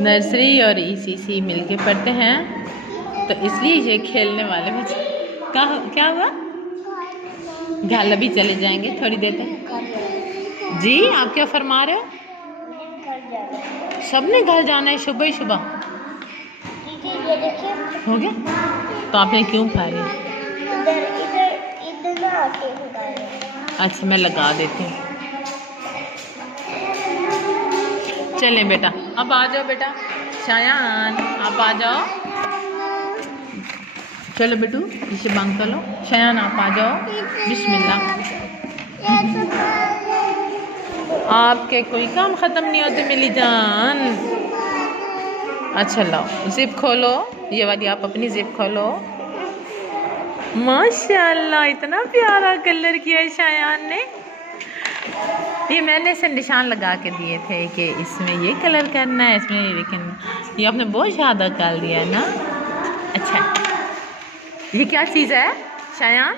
Nursery और ECC मिलके पढ़ते हैं, तो इसलिए ये खेलने वाले बच्चे। क्या हुआ? घर अभी चले जाएंगे थोड़ी देर तक। जी आप क्या फरमा रहे हो? सबने घर जाना है सुबह ही सुबह? हो गया? तो आपने क्यों खा रहे? अच्छा मैं लगा देती हूँ। चलें बेटा, अब आ जाओ बेटा। शायान आप आ जाओ। चलो बेटू इसे बंद कर लो। शायान आप आ जाओ। बिस्मिल्लाह। आपके कोई काम ख़त्म नहीं होते मिली जान। अच्छा लाओ जिप खोलो, ये वाली आप अपनी जिप खोलो। माशाल्लाह इतना प्यारा कलर किया है शायान ने। ये मैंने इसे निशान लगा के दिए थे कि इसमें ये कलर करना है, इसमें, लेकिन ये आपने बहुत ज़्यादा कर दिया ना। अच्छा ये क्या चीज़ है शायान?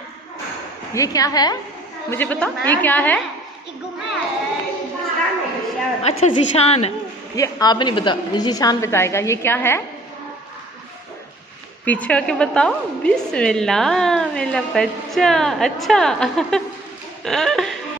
ये क्या है मुझे बताओ, ये क्या है? अच्छा जीशान, ये आप नहीं बताओ, जीशान बताएगा ये क्या है। पीछे आके बताओ। बिस्मिल्लाह मेरा बच्चा। अच्छा